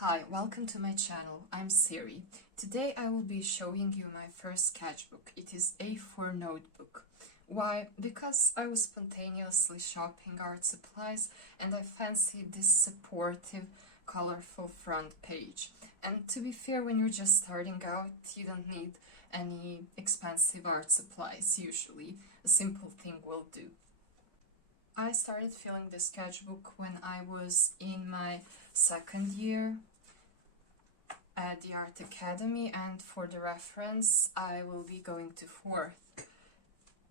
Hi, welcome to my channel. I'm Siri. Today I will be showing you my first sketchbook. It is A4 notebook. Why? Because I was spontaneously shopping art supplies and I fancied this supportive, colorful front page. And to be fair, when you're just starting out, you don't need any expensive art supplies usually. A simple thing will do. I started filling the sketchbook when I was in my second year at the Art Academy, and for the reference I will be going to fourth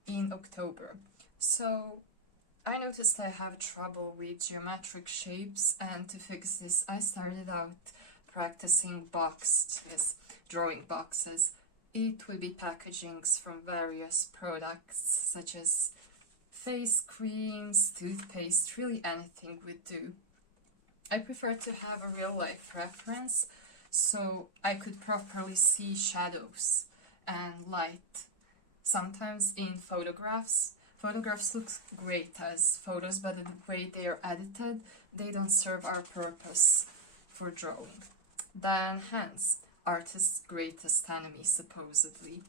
in October. So I noticed I have trouble with geometric shapes, and to fix this I started out practicing boxes, drawing boxes. It would be packagings from various products such as face creams, toothpaste, really anything would do. I prefer to have a real life reference so I could properly see shadows and light. Sometimes in photographs look great as photos, but the way they are edited, they don't serve our purpose for drawing. Then hands, artist's greatest enemy supposedly.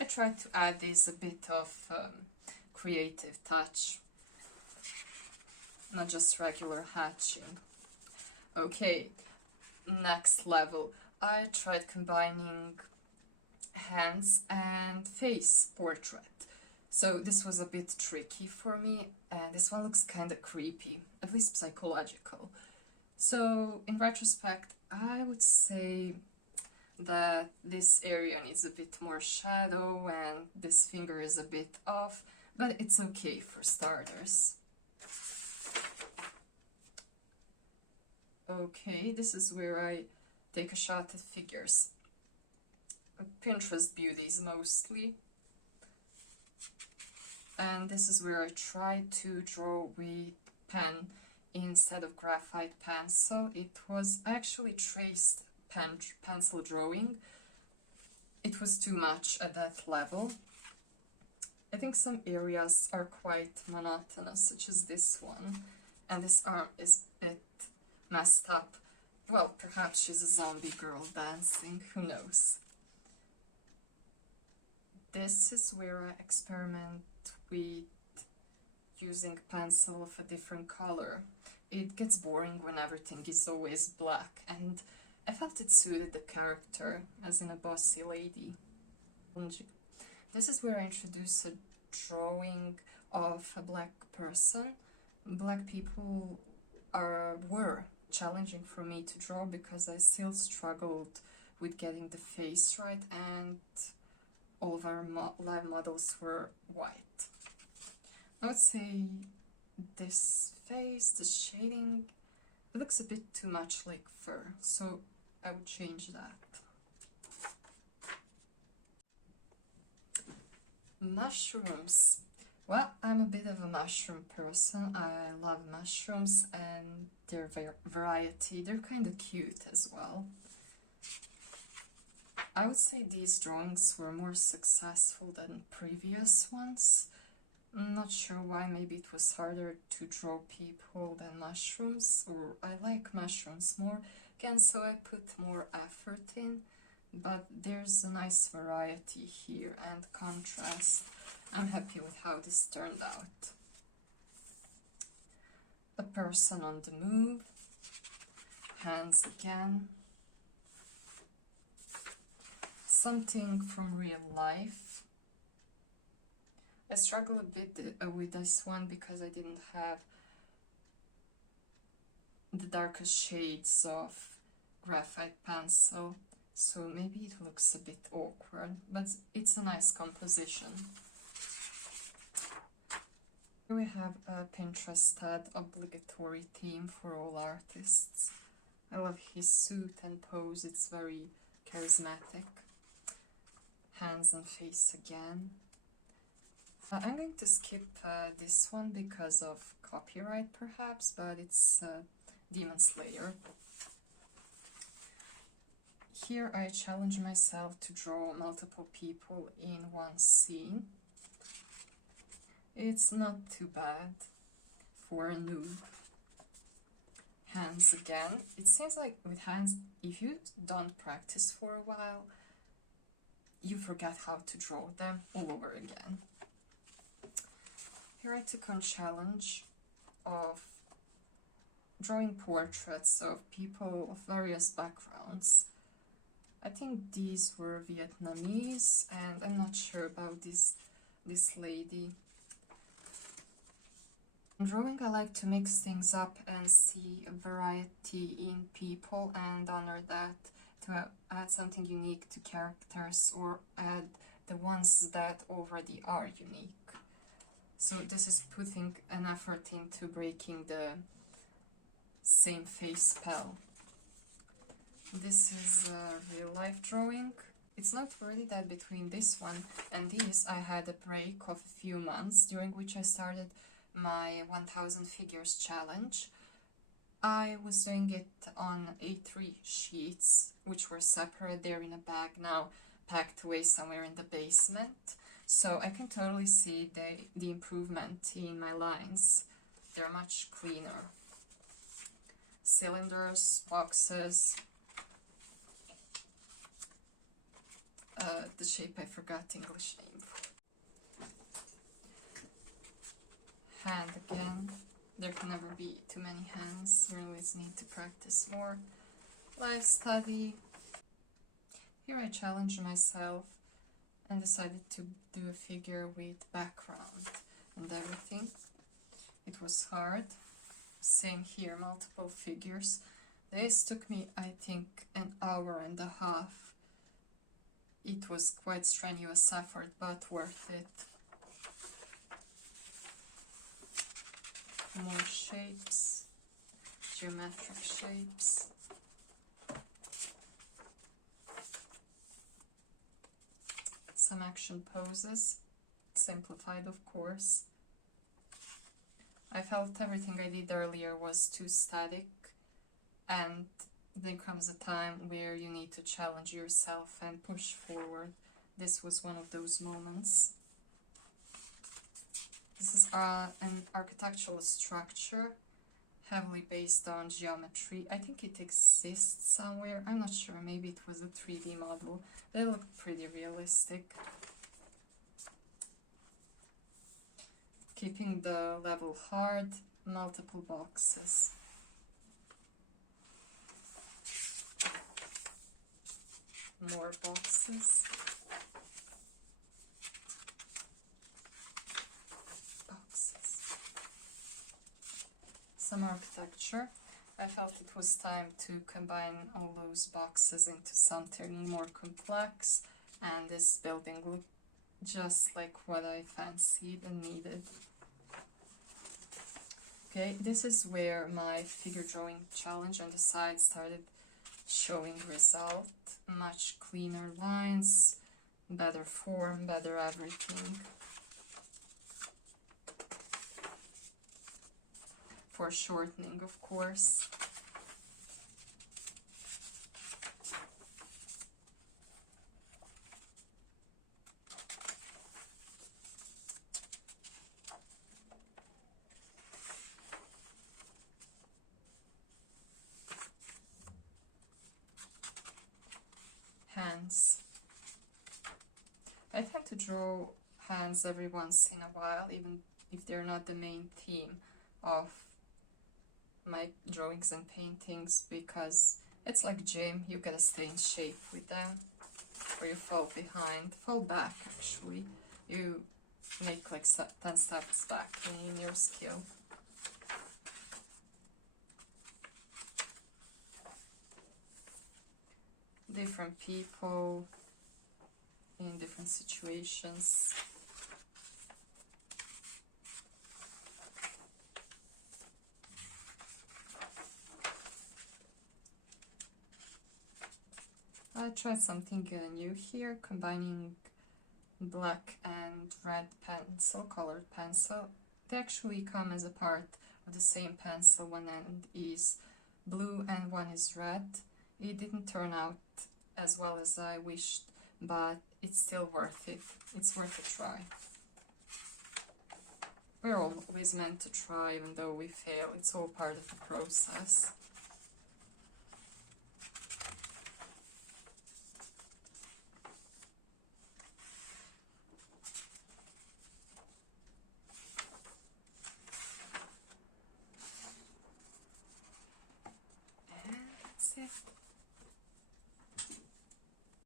I tried to add this a bit of creative touch, not just regular hatching. Okay, next level. I tried combining hands and face portrait. So this was a bit tricky for me, and this one looks kind of creepy, at least psychological. So in retrospect, I would say that this area needs a bit more shadow and this finger is a bit off, but it's okay for starters. Okay, this is where I take a shot at figures. Pinterest beauties mostly. And this is where I try to draw with pen instead of graphite pencil. It was actually traced pencil drawing. It was too much at that level. I think some areas are quite monotonous, such as this one, and this arm is a bit messed up. Well, perhaps she's a zombie girl dancing, who knows. This is where I experiment with using pencil of a different color. It gets boring when everything is always black, and I felt it suited the character, as in a bossy lady. This is where I introduce a drawing of a black person. Black people were challenging for me to draw because I still struggled with getting the face right, and all of our live models were white. I would say this face, the shading, it looks a bit too much like fur, so I would change that. Mushrooms. Well, I'm a bit of a mushroom person. I love mushrooms and their variety. They're kind of cute as well. I would say these drawings were more successful than previous ones. I'm not sure why. Maybe it was harder to draw people than mushrooms, or I like mushrooms more. Again, so I put more effort in, but there's a nice variety here and contrast. I'm happy with how this turned out. A person on the move, hands again. Something from real life. I struggle a bit with this one because I didn't have the darkest shades of graphite pencil, so maybe it looks a bit awkward, but it's a nice composition. Here we have a Pinterest obligatory theme for all artists. I love his suit and pose, it's very charismatic. Hands and face again. I'm going to skip this one because of copyright perhaps, but it's Demon Slayer. Here I challenge myself to draw multiple people in one scene. It's not too bad for a noob. Hands again. It seems like with hands, if you don't practice for a while, you forget how to draw them all over again. Here I took on challenge of drawing portraits of people of various backgrounds. I think these were Vietnamese, and I'm not sure about this lady. In drawing, I like to mix things up and see a variety in people and honor that, to add something unique to characters or add the ones that already are unique. So this is putting an effort into breaking the same face spell. This is a real life drawing. It's not really that between this one and this I had a break of a few months, during which I started my 1000 figures challenge. I was doing it on A3 sheets, which were separate. They're in a bag now, packed away somewhere in the basement. So I can totally see the improvement in my lines. They're much cleaner. Cylinders, boxes. The shape I forgot English name for. Hand again. There can never be too many hands. You always need to practice more. Life study. Here I challenged myself and decided to do a figure with background and everything. It was hard. Same here, multiple figures. This took me, I think, an hour and a half. It was quite strenuous effort, but worth it. More shapes, geometric shapes. Some action poses, simplified of course. I felt everything I did earlier was too static, and there comes a time where you need to challenge yourself and push forward. This was one of those moments. This is an architectural structure, heavily based on geometry. I think it exists somewhere. I'm not sure. Maybe it was a 3D model. They look pretty realistic. Keeping the level hard, multiple boxes. More boxes. Some architecture. I felt it was time to combine all those boxes into something more complex, and this building looked just like what I fancied and needed. Okay, this is where my figure drawing challenge on the side started showing result. Much cleaner lines, better form, better everything. For shortening, of course. Hands. I tend to draw hands every once in a while, even if they're not the main theme of my drawings and paintings, because it's like gym. You gotta stay in shape with them, or you fall back actually. You make like 10 steps back in your skill. Different people in different situations. I tried something new here, combining black and red pencil, colored pencil. They actually come as a part of the same pencil. One end is blue and one is red. It didn't turn out as well as I wished, but it's still worth it. It's worth a try. We're always meant to try, even though we fail. It's all part of the process. And that's it.